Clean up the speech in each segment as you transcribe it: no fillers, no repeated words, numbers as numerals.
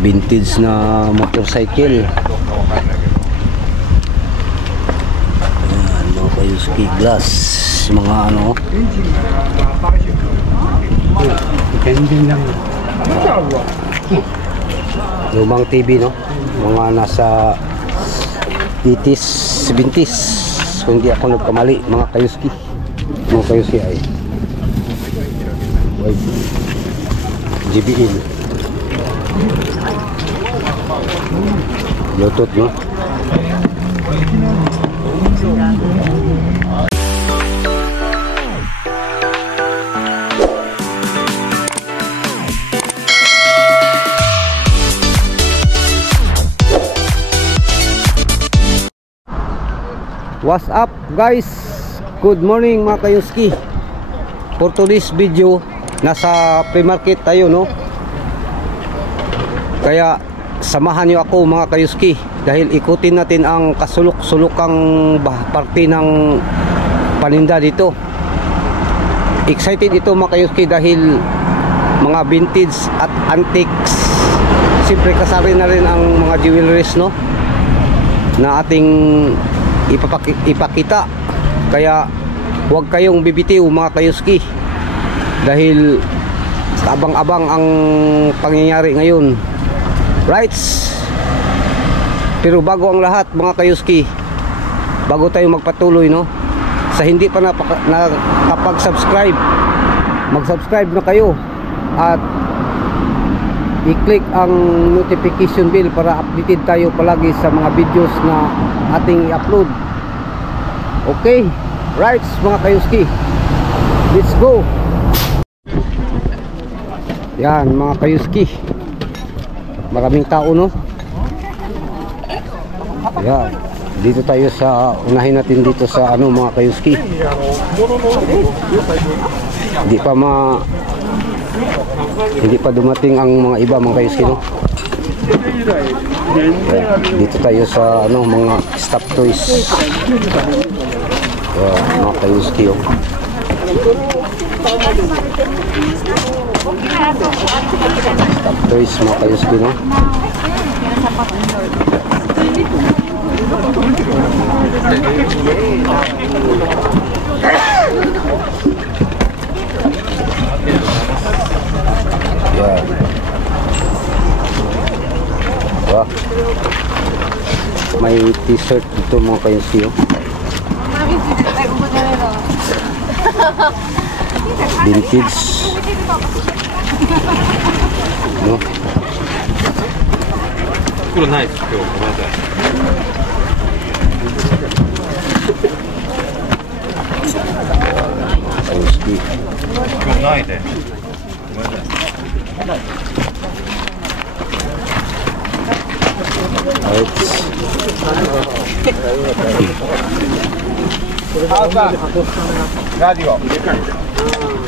Vintage na motorcycle. Ayan, mga Kayuski glass, mga ano, lumang TV, no? Mga nasa 80s, 70s kung hindi ako nagkamali, mga Kayuski. Mga Kayuski ay JBL Bluetooth, no? What's up guys? Good morning mga Kayuski. For today's video, nasa pre-market tayo, no? Kaya samahan nyo ako mga Kayuski, dahil ikutin natin ang kasulok-sulokang parte ng paninda dito. Excited ito mga Kayuski dahil mga vintage at antiques. Siyempre kasali na rin ang mga jewelries, no, na ating ipakita. Kaya huwag kayong bibitiw mga Kayuski, dahil abang-abang ang pangyayari ngayon, right? Pero bago ang lahat mga Kayuski, bago tayo magpatuloy, no, sa hindi pa nakapag-subscribe, mag-subscribe na kayo at i-click ang notification bell para updated tayo palagi sa mga videos na ating i-upload. Okay, right mga Kayuski, let's go. Yan mga Kayuski, maraming tao, no? Yan, dito tayo sa unahin natin dito sa ano mga Kayuski. Hindi pa dumating ang mga iba mga Kayuski, no? Yan, dito tayo sa ano mga stop toys. Yan, mga Kayuski, oh. Stop toys mga Kayuski, no? Yan. Wah, may t-shirt dito mga Kayuski, oh. Vintage, no? Kayuski.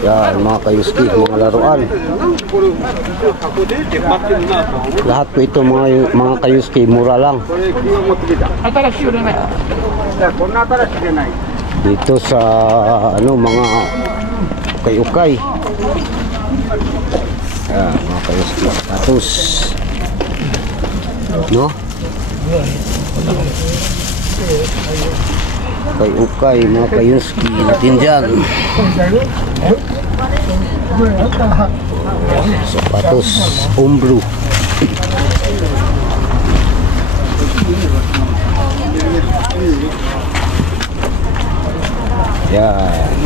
Yan mga Kayuski, mga laruan. Lahat po ito mga Kayuski, mura lang. Dito sa ano mga ukay-ukay. Yan mga Kayuski, status, no? Ukay-ukay mga Kayuski natin dyan. Sapatos Umbro. Yan.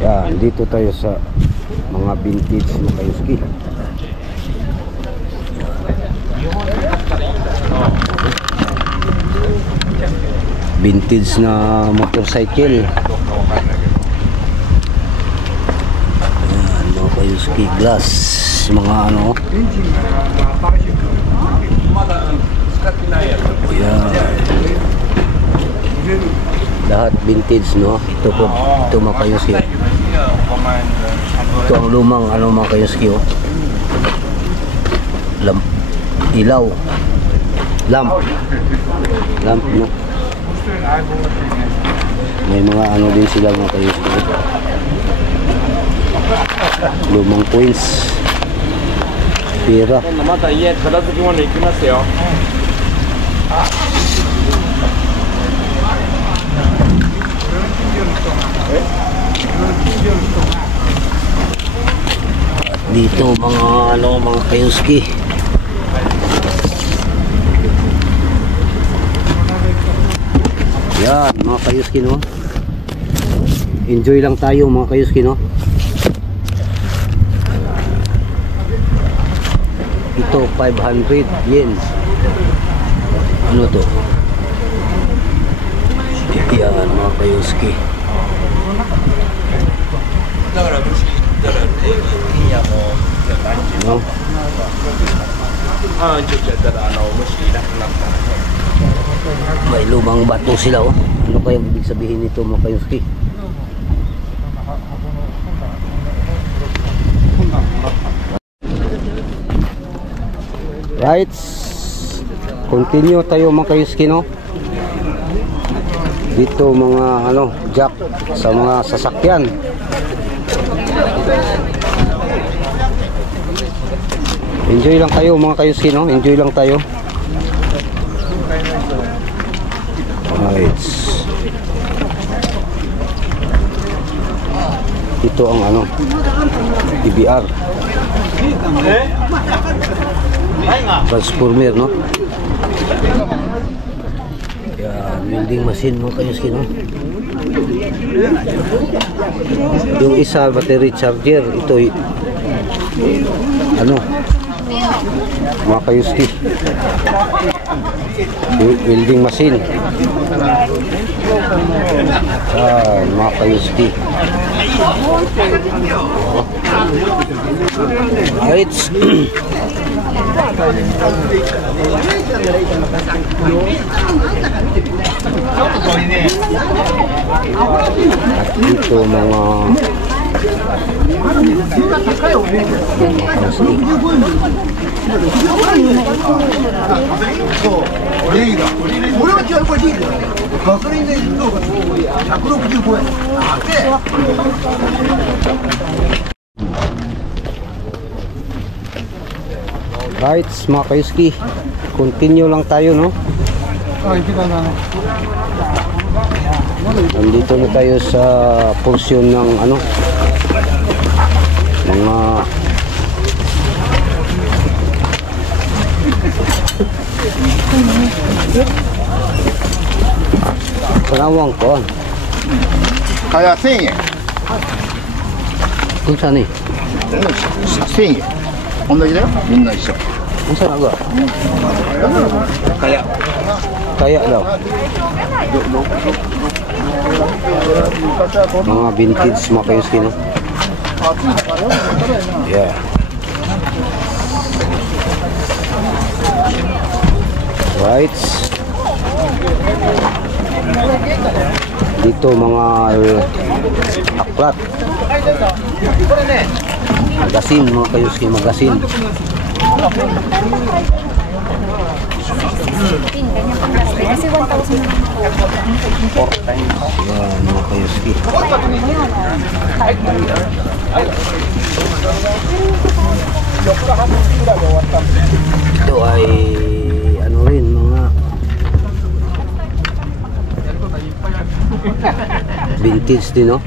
Yan, dito tayo sa mga vintage mga Kayuski. Vintage na motorcycle. Ayan, mga Kayuski glass, mga ano. Ayan. Lahat vintage, no? Ito po, ito mga Kayuski. Ito ang lumang ano mga Kayuski, oh. Ilaw. Lamp, no? May mga ano din sila mga kayuski. Lumang coins. Pira. Dito mga kayuski. Yan mga kayuski, no. Enjoy lang tayo mga kayuski, no. Ito 500 yen. Ano to? Yan mga kayuski. No? May lumang bato sila, oh. Ano kayang ibig sabihin nito mga kayuski? Right, continue tayo mga kayuski, no. Dito mga ano, jack sa mga sasakyan. Enjoy lang tayo mga kayuski, no. Enjoy lang tayo. Right. Ito ang ano, DBR transformer, no. Yan, welding machine mga kayuski, no. Yung isa battery charger, ito ano mga kayuski, welding machine. Mga kayuski. Right. At dito mga right, mga kayuski, continue lang tayo, no. Nandito na tayo sa portion ng ano, mga panawang ko. Kaya 1000円。 Kung saan eh? 1000円。同じだよ。みんな一緒。 Kung saan aga? Kaya. Kaya daw. Mga vintage mga kayuski, no? Yeah. Right. Dito mga aklat. Magasin mga kayuski, magasin. Kasi 1,000 na. Yan mga kayuski. Ito ay ano rin, mga vintage din, no?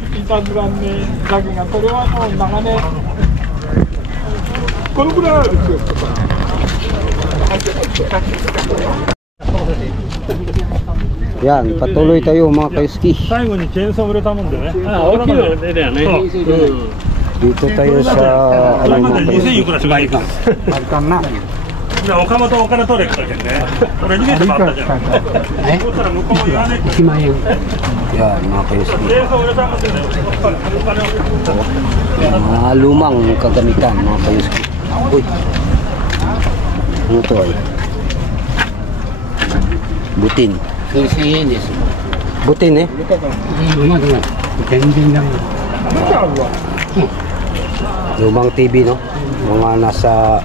Yan, patuloy tayo mga kayuski. 最後にチェーンソー売れたもんでね。大きいの出るよね。Dito tayo sa ano mga 2000 kayuski. いくらしかいいか。じゃあ岡本お金取れって言ったけんね。俺逃げてもらったじゃん。そしたら向こうも言わねえって。1万円。 Yan mga kayuski. チェーンソー売れたもんでね。お金を。 Mga lumang kagamitan mga kayuski. Uy. Ano to ay? Butin. Butin eh? Lumang TV, no? Mga nasa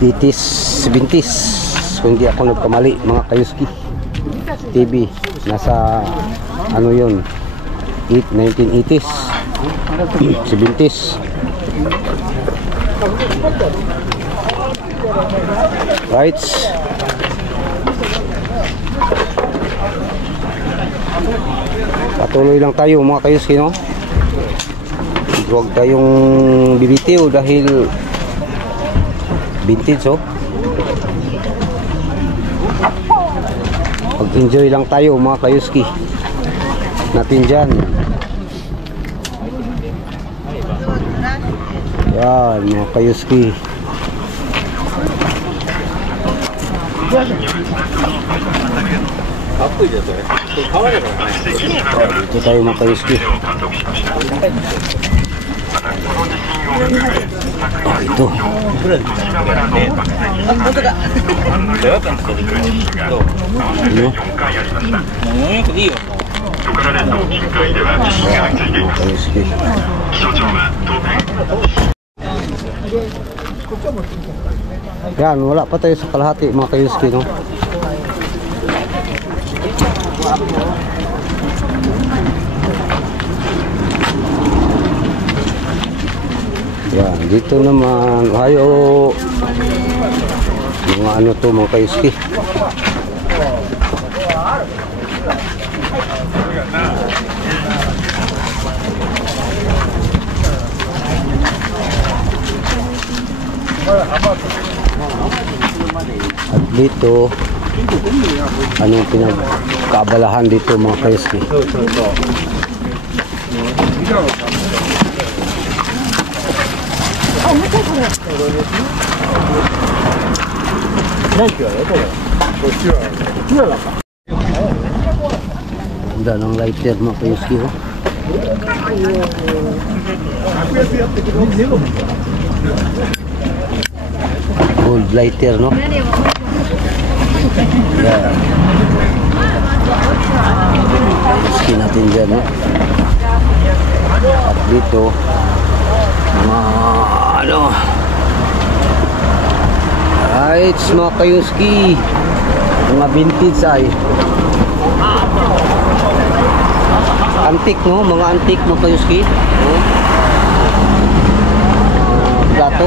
80s, 70s. Kung hindi ako nagkamali mga kayuski. TV. Nasa ano yun, 1980s, 70s. Right. Patuloy lang tayo mga kayuski, no? Huwag tayong bibitiw dahil vintage, oh. Mag-enjoy lang tayo mga kayuski natin dyan. Yan mga kayuski. Ito tayo mga kayuski. Ito. Yan, wala pa tayo sa kalahati mga kayuski, no? Yan, dito naman ayo mga ano to mga kayuski. At dito anong pinagkaabalahan dito mga kayuski? Ganda ng lighter mga kayuski, oh. Gold lighter, no? Yeah. Kayuski natin dyan, no? At dito mga ano, right mga kayuski, mga vintage ay antik, no? Mga antik mga kayuski, no? Plato,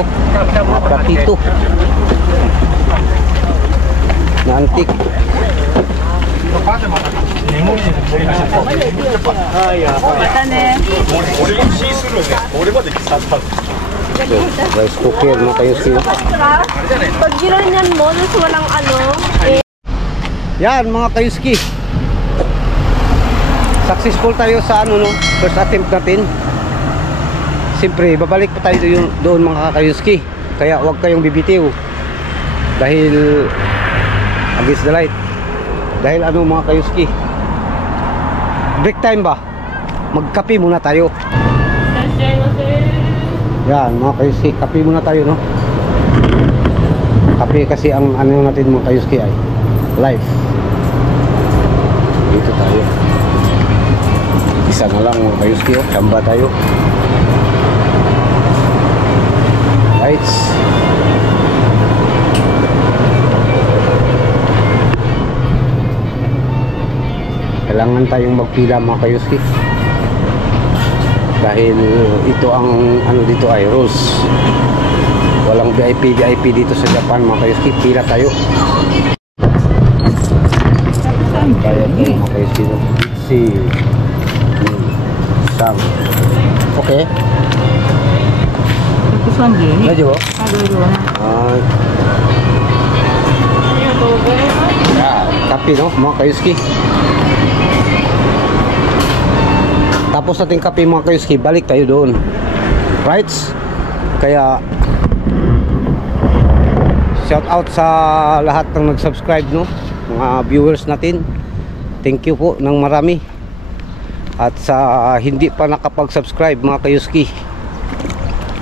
mga platito na antik. Rice cooker mga kayuski. Pag ginanyan mo, nasa walang ano, Yan mga kayuski, successful tayo sa ano, no? First attempt natin. Siyempre babalik pa tayo doon mga kayuski. Kaya huwag kayong bibitiw dahil against the light. Dahil ano mga kayuski, break time ba? Magkape muna tayo. Yan mga kayuski, kape muna tayo, no? Kape kasi ang ano natin mga kayuski ay life. Dito tayo. Isa na lang mga kayuski, oh. Chamba tayo. Lights. Kailangan tayong magpila mga kayuski dahil ito ang ano dito ay rules. Walang VIP dito sa Japan mga kayuski. Pila tayo. Kaya ito mga kayuski, si Sam. Okay. Medyo ba? Kapi, no mga kayuski. Tapos natin kape mga kayuski, balik tayo doon. Right? Kaya shout out sa lahat ng nag-subscribe, no? Mga viewers natin. Thank you po ng marami. At sa hindi pa nakapag-subscribe mga kayuski,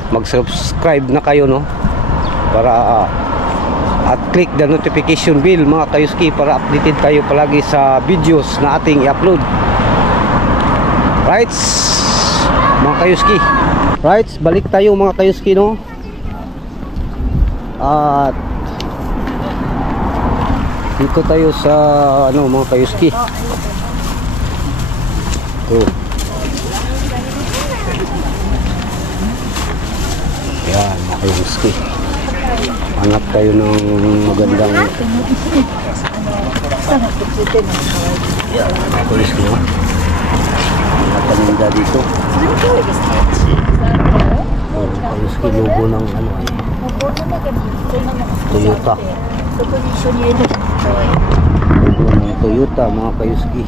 mag-subscribe na kayo, no? Para at click the notification bell mga kayuski para updated tayo palagi sa videos na ating i-upload. Right, mga kayuski. Right, balik tayo mga kayuski, no? At Dito tayo sa ano mga kayuski. Ito. Yan mga kayuski. Hanap tayo ng magandang mga kayuski. Paninda dito. Oh, kayuski logo ng ano. Toyota. Logo ng Toyota mga kayuski.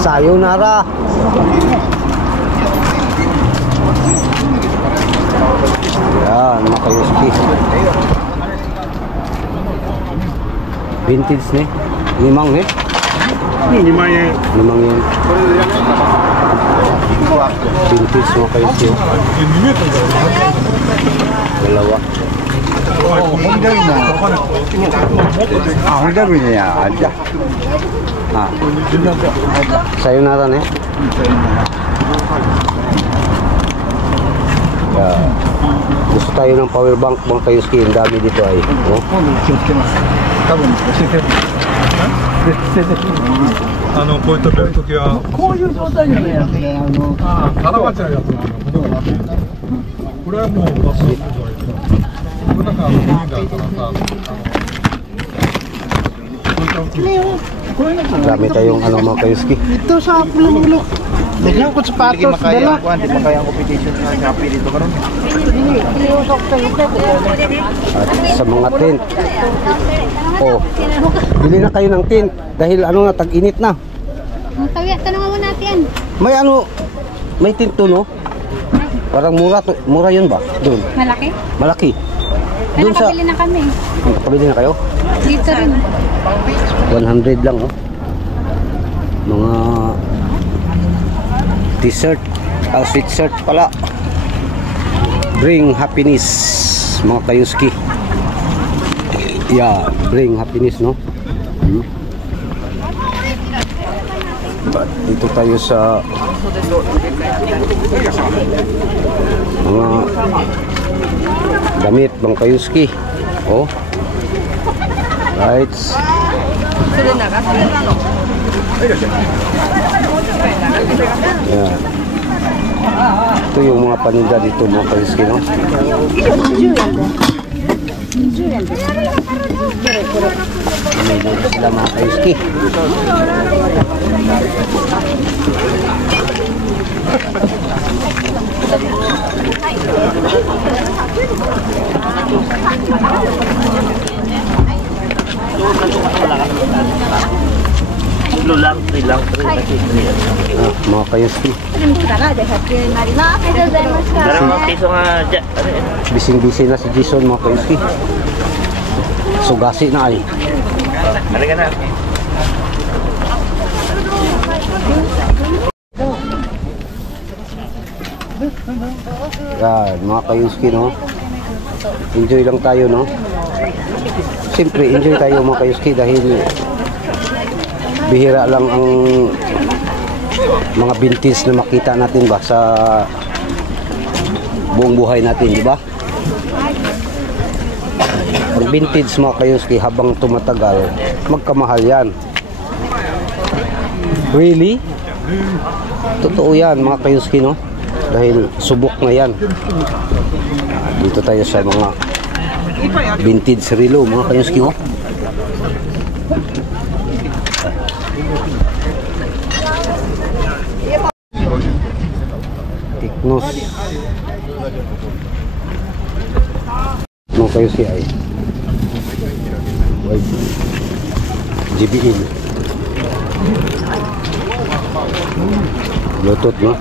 Sayonara. Yan mga kayuski. Vintage nih. Limang nih. 2万円 Limang yan. Vintage mga kayuski. Dalawa. Honda niya aja. Ah. Sayonara nih. Ya. Gusto tayo ng power bank mga kayuski. Ang dami dito ay. Oh. こういったベルト機はこういう状態にね、絡まっちゃうやつなんだ。これはもうバスのことはいいけど、これなんかいいんだったらさ、 Dami tayong ano mga kayuski. Ito sa ulo. Bigyan ko sapatos dala. Hindi makaya ang competition sa Shopee dito karon. At sa mga tent. Oh. Bili na kayo ng tent dahil ano na tag-init na. Tanungan mo natin. May ano, may tent to, no? Parang mura yun ba? Doon. Malaki? Malaki. Ay, Doon sa nakabili na kami. Nakabili na kayo? Dito rin. 100 lang, oh. Mga t-shirt, sweatshirt pala. Bring happiness mga kayuski. Yeah, bring happiness, no? Dito tayo sa mga damit mga kayuski. Oh. Right. Yeah. Ito yung mga paninda dito mga kayuski, no? Dito sila mga kayuski. Mga kayuski. Bising-bising na si Jason mga kayuski. Sugasi na ay. Halika na. Yan, mga kayuski, no? Enjoy lang tayo, no? Siyempre, enjoy tayo mga kayuski dahil bihira lang ang mga vintage na makita natin ba sa buong buhay natin, di ba? Ang vintage mga kayuski habang tumatagal, magkamahal yan. Really? Totoo yan mga kayuski, no? Dahil subok na yan. Dito tayo sa mga vintage relo mga kayuski, no? Tiknos mga kayuski ay JBL Bluetooth, no?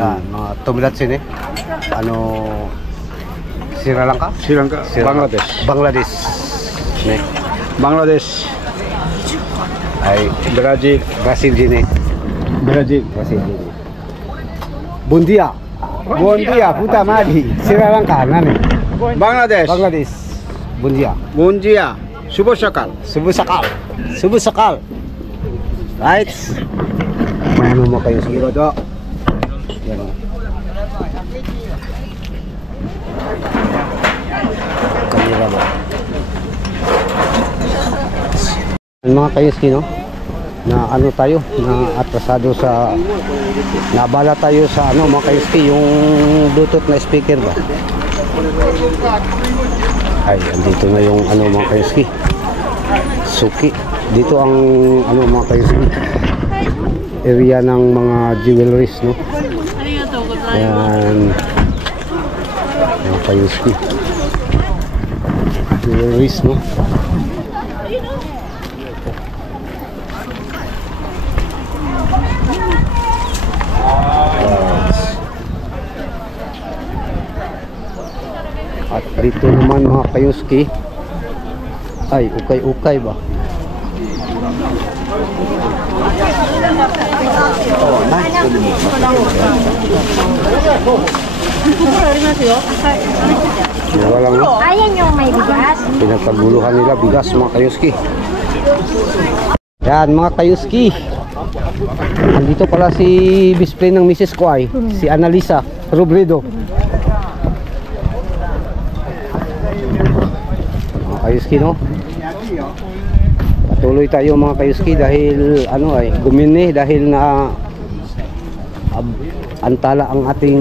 Yan, mga tumilatsin eh. Ano, Sri Lanka? Sri Lanka, Bangladesh. Bangladesh. Ne? Bangladesh, Ay, Brazil, Brazil din eh. Brazil. Brazil din eh. Bundia. Bundia, puta madre. Sri Lanka, nani? Bangladesh, Bangladesh. Bundia. Bunjia, Subh Sakal. Subuh Sakal. Subuh Sakal. Right. Ano mo kayo sige ba? Yan. Kamera ba? Mga kayoski, no? Na ano tayo, na atrasado sa nabala tayo sa ano mga kayoski, yung Bluetooth na speaker ba? Ay, andito na yung ano mga kayoski, Suki. Dito ang ano mga kayoski, area ng mga jewelries, no? Ayan mga kayoski, jewelries, no? At dito naman mga kayoski, ay ukay-ukay ba? Walang no? Ayan yung may bigas. Pinagpaguluhan nila bigas mga kayoski. Yan mga kayoski, andito pala si bisplay ng Mrs. ko ay si Annalisa Robredo. Mga kayoski, no? Patuloy tayo mga kayoski dahil ano ay gumini dahil na antala ang ating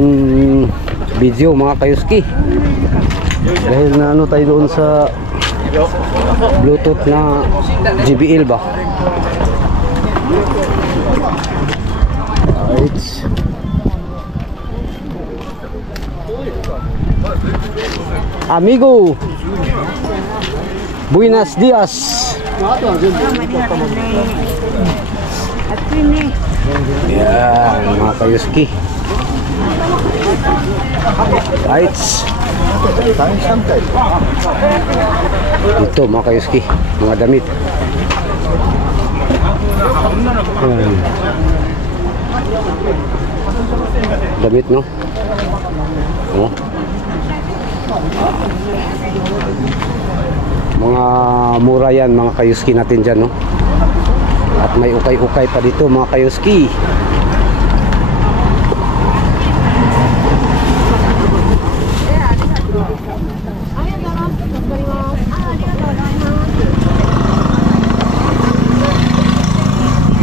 video mga kayoski. Dahil na ano tayo doon sa Bluetooth na JBL ba? Alright. Amigo, buenos dias. Yan mga kayoski. Right. Ito mga kayoski, mga damit. Damit, no? Oh. Mga mura yan mga kayoski natin dyan, no? At may ukay-ukay pa dito mga kayoski.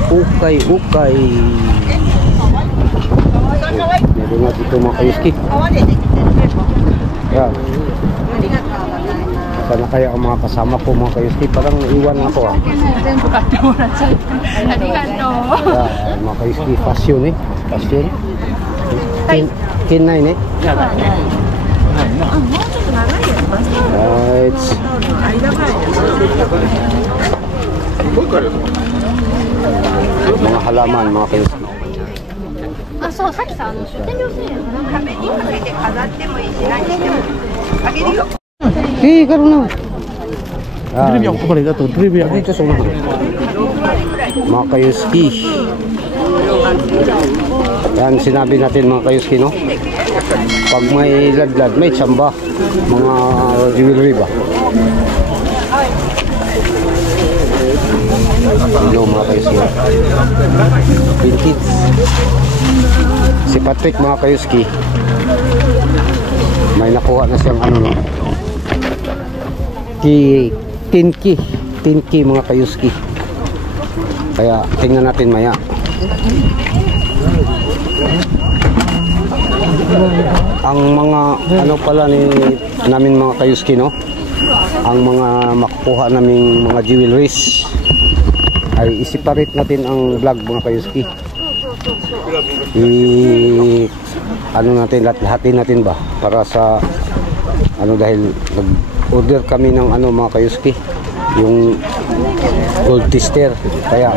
Ukay-ukay. Meron nga dito mga kayoski. Yan. Sana kaya ang mga kasama ko mga kayoski, parang iwan ako ah. Yan, mga kayoski, fashion eh. Fashion. Kinay eh. Right. Mga halaman mga kayoski. あ、そう、さっきさ、出店料制壁にかけて飾ってもいいし、何してもあげるよ。Karo na. Trivia ako pala ito. Trivia. Dito sa ulo. Mga kayoski. Yan sinabi natin mga kayoski, no? Pag may ladlad, may tsamba. Mga jewelry ba? Hello mga kayoski. Vintage. Si Patrick mga kayoski, may nakuha na siyang ano, no? Tinki mga kayoski. Kaya tingnan natin maya. Ang mga ano pala ni namin mga kayoski, no? Ang mga makukuha naming mga jewelries ay i-separate natin ang vlog mga kayoski. Ano natin, lahat-lahatin natin ba para sa ano, dahil nag-order kami ng ano mga kayoski, yung gold tester, kaya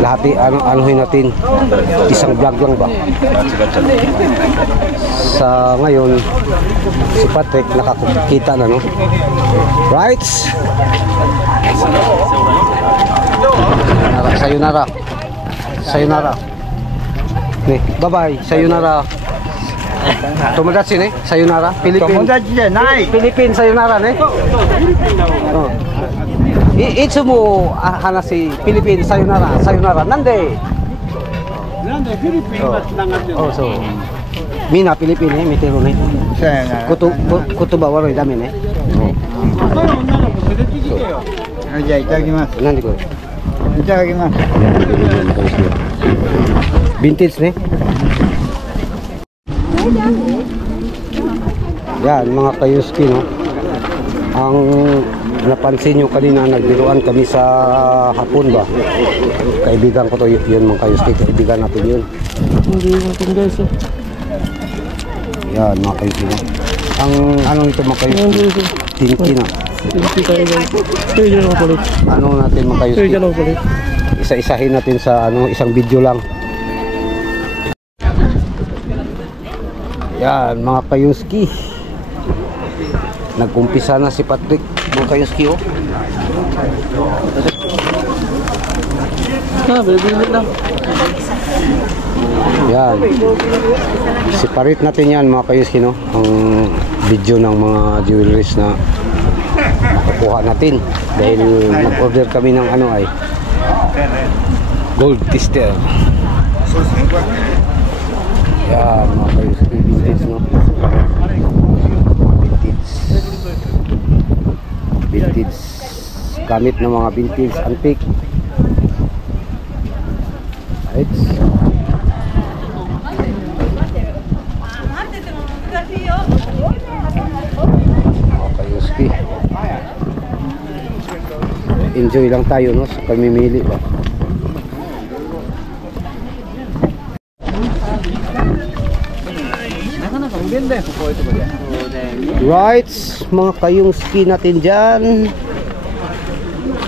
lahati anuhin natin, isang vlog lang ba. Sa ngayon si Patrick nakakita na, no? Right. Sayonara, sayonara. Ne, bye-bye, sayonara. Tomodachi ne, sayonara. Philippines. Tomodachiじゃない。Philippines sayonara ne. Oh. Itsumo hanashi Philippine sayonara sayonara nande なんでフィリピンはつながってるの？ so mina Philippine ne mitero ne そうやな。 kutuba waroy dame ne 若い女の子連れてきてよ。じゃあいただきます。 nandi ko いただきます。 vintage ne yan mga kayuski no ang napansin nyo kanina nagbiruan kami sa hapon ba kaibigan ko to yun mga kayuski kaibigan natin yun Hindi natin guys. yan mga kayuski no ang ano ito mga kayuski tinki na Hindi tayo guys. Stay dyan ako palit. ano natin mga Stay kayuski dyan ako palit. isa-isahin natin sa ano isang video lang yan mga kayuski nagkumpisa na si Patrick mga kayuski oh Bibili lang. yan separate natin yan mga kayuski no ang video ng mga jewelries na makukuha natin dahil nag-order kami ng ano ay gold tester yan mga kayuski vintage no vintage gamit ng mga vintage antique right kayuski enjoy lang tayo no sa pamimili ba right mga kayuski natin dyan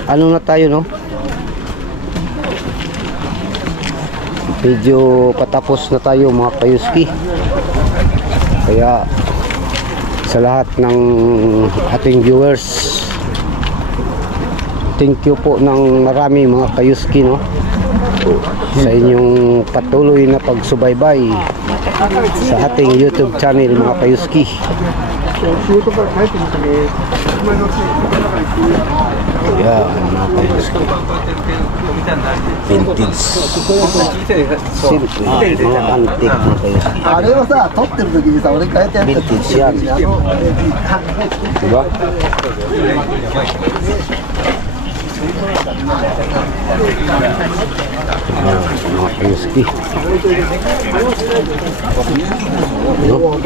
ano na tayo no medyo patapos na tayo mga kayuski kaya sa lahat ng ating viewers thank you po ng marami mga kayuski no sa inyong patuloy na pagsubaybay sa ating YouTube channel mga kayuski yan mga kayuski vintage simple mga antique mga kayuski あれはさ、撮ってる時にさ、俺変えてやった vintage yan diba mga kayuski no?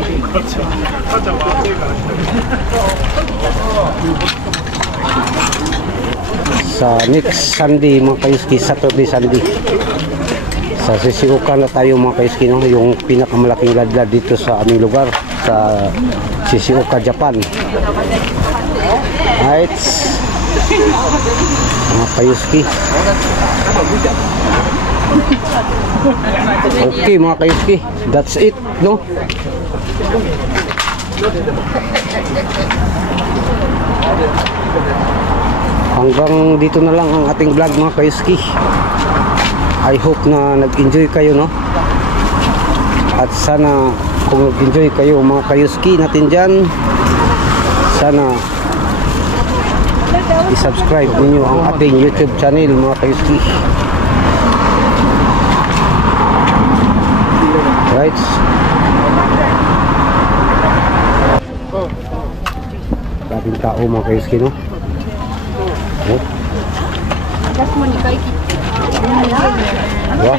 Sa next Sunday mga kayuski Saturday Sunday sa Shizuoka na tayo mga kayuski no? Yung pinakamalaking ladlad dito sa aming lugar sa Shizuoka, Japan right mga kayuski okay mga kayuski that's it no hanggang dito na lang ang ating vlog mga kayuski I hope na nag-enjoy kayo no at sana kung nag-enjoy kayo mga kayuski natin dyan sana i-subscribe ninyo ang ating YouTube channel mga kayuski right daming tao mga kayuski no oh.私も2回切って。Wah.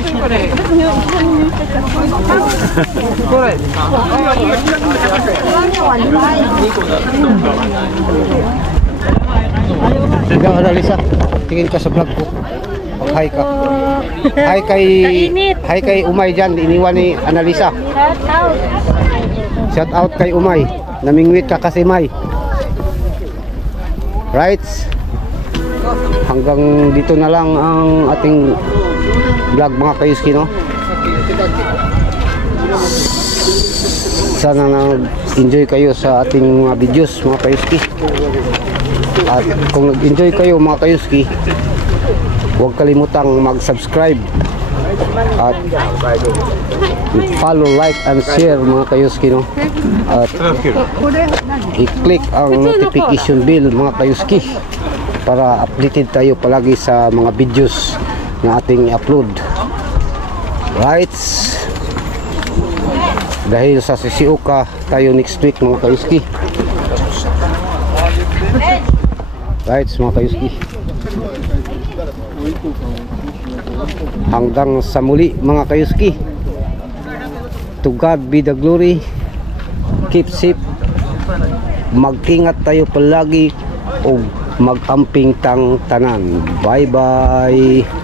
Ikaw, Analisa, tingin ka sa vlog ko. Hi ka. Hi kay Umay dyan, iniwan ni Analisa. Shout out kay Umay. Namingwit ka kasi May. Right? Hanggang dito na lang ang ating vlog mga kayuski no. Sana nag-enjoy kayo sa ating mga videos mga kayuski. At kung nag-enjoy kayo mga kayuski, huwag kalimutang mag-subscribe at follow, like and share mga kayuski no. At i-click ang notification bell mga kayuski para updated tayo palagi sa mga videos na ating i-upload. Right, dahil sa Shizuoka tayo next week mga kayuski. Right mga kayuski, hanggang sa muli mga kayuski. To God be the glory. Keep safe. Mag-ingat tayo palagi o mag-amping tang tanan. Bye bye.